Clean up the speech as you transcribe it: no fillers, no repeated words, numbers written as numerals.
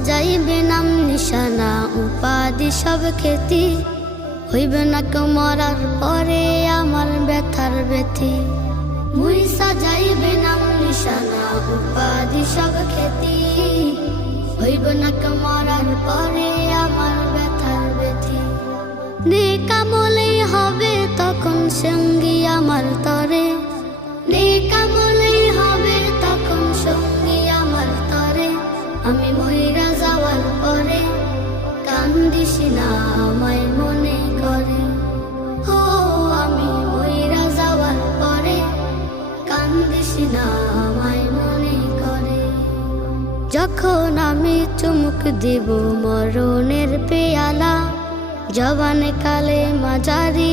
সাজাইবে নাম নিশানা উপাধি সব খ্যাতি, হইবে না কেউ মরার পরে আমার ব্যথার ব্যথি। মুই সাজাইবে নাম নিশানা উপাধি সব খ্যাতি, হইবে না কেউ মরার পরে আমার ব্যথার ব্যথি। নেকামলেই হবে তখন সঙ্গী আমার তরে, নেকামলেই হবে তখন সঙ্গী আমার তরে। আমি মইরা যাওয়ার পরে কান্দিস না আমায় মনে করে, ও আমি মইরা যাওয়ার পরে কান্দিস না আমায় মনে করে। যখন আমি চুমুক দিব মরণের পেয়ালা, জবান কালে মাঝারি